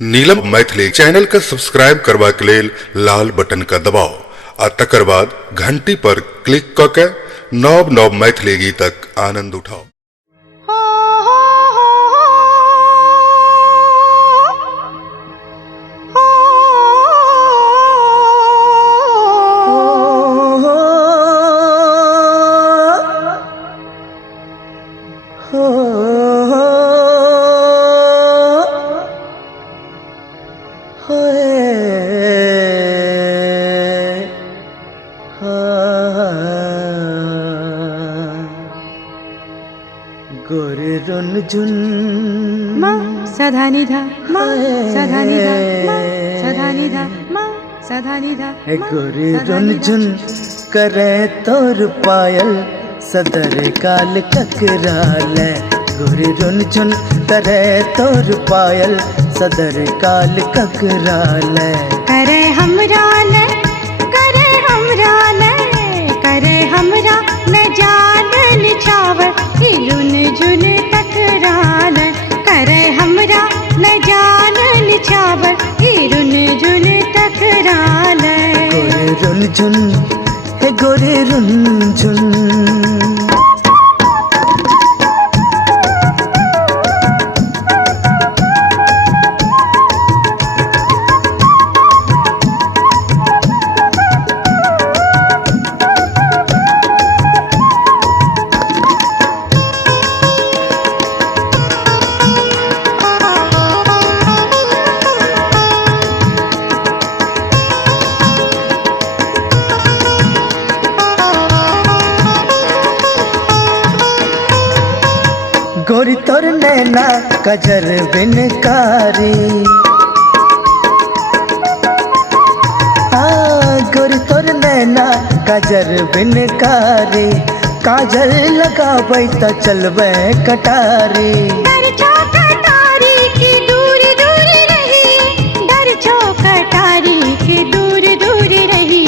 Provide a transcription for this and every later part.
नीलम Maithili channel का subscribe करबा के लेल लाल बटन का दबाव आ तकर बाद घंटी पर क्लिक क के नव नव मैथिली गीतक आनंद उठाओ। गोरे रुनझुन मा सधा निधा मा सधा निधा मा सधा निधा मा सधा निधा गोरे रुनझुन करे तोर पायल सदर काल ककराल। गोरे रुनझुन करे तोर पायल सदर काल ककराल। करे हमरा ले करे हमरा ले करे हमरा न जान निछावर रुन झुन टकराल। करे हमरा न जान निछावर रुन झुन टकराल। गोरे रुनझुन हे गोरे रुनझुन गोरी तोर नैना कजर बिनकारी। गोरी तोर नैना कजर बिनकारी। काजल लगाबै त चलबै कटारी। डर छो कटारी की दूर दूर रही डर छो कटारी की दूर दूर रही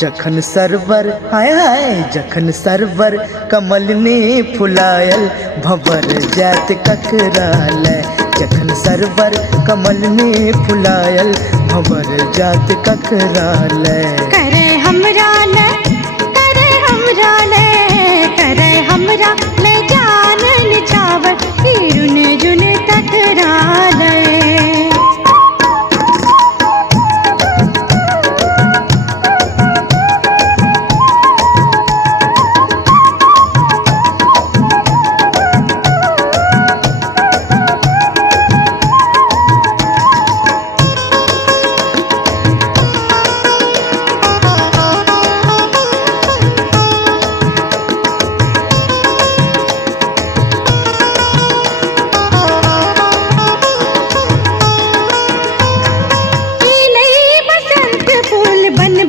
जखन सरवर हाय हाय जखन सरवर कमल ने फुलायल भंवर जात ककराल। जखन सरवर कमल ने फुलायल भंवर जात ककराल। करे हमरा ले करे हमरा ले करे हमरा ले जान निछावर रुन झुन टकराल।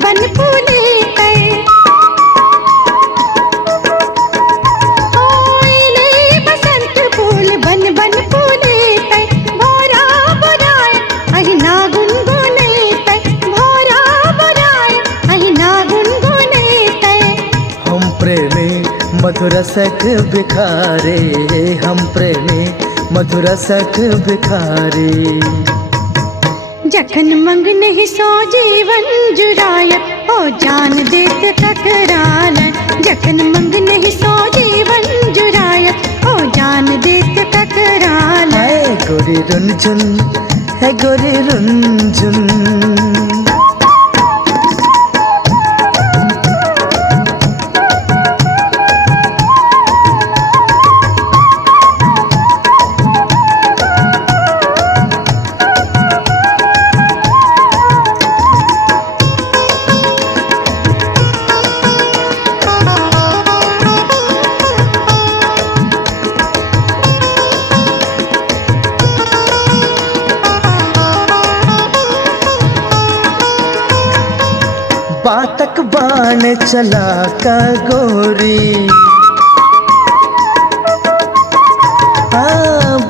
बन फूले बसंत फूल बन बन फूले भोरा बुराय अहिना गुनगुने भोरा बुराय अहिना गुनगुने। हम प्रेमी मधुर सख बिखारे हम प्रेमी मधुर सख बिखारे। जखन मंगन ही सो जीवन जुराय ओ जान देत ककराल। जखन मंगन ही सो जीवन जुराय ओ जान देत ककराल। हाय गोरी रुनझुन है गोरी रुनझुन बातक बाण चला का गोरी।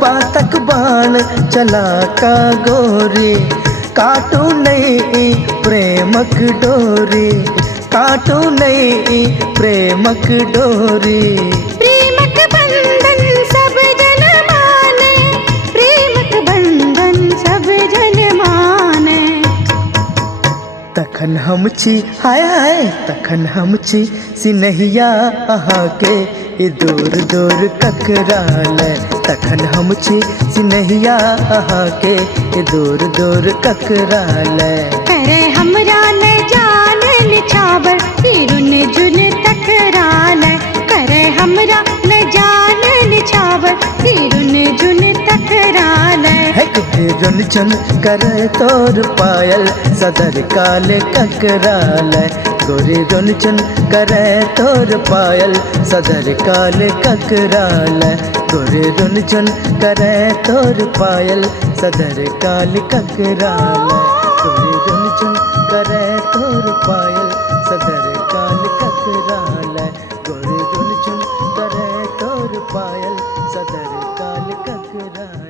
बातक बाण चला का गोरी। काटू नहीं प्रेमक डोरी काटू नहीं प्रेमक डोरी। प्रेमक बंधन सब जन माने प्रेमक तखन हम छी हाय हाय तखन हम छी सिनहिया अहाँ के ए दूर दूर ककराल तखन हम छी सिनहिया अहाँ के ए दूर दूर ककराल करे हमरा न जान निछावर रुन जुन तकराल करे हमरा न जान निछावर रुन जुन तकराल है गोरे रुन झुन करे तोर पायल सदर काल ककराल गोरे रुन झुन करे तोर पायल सदर काल ककराल गोरे रुन झुन करे तोर पायल सदर काल ककराल गोरे रुन झुन करे तोर पायल सदर काल ककराल गोरे रुन झुन करे तोर पायल सदर काल ककराल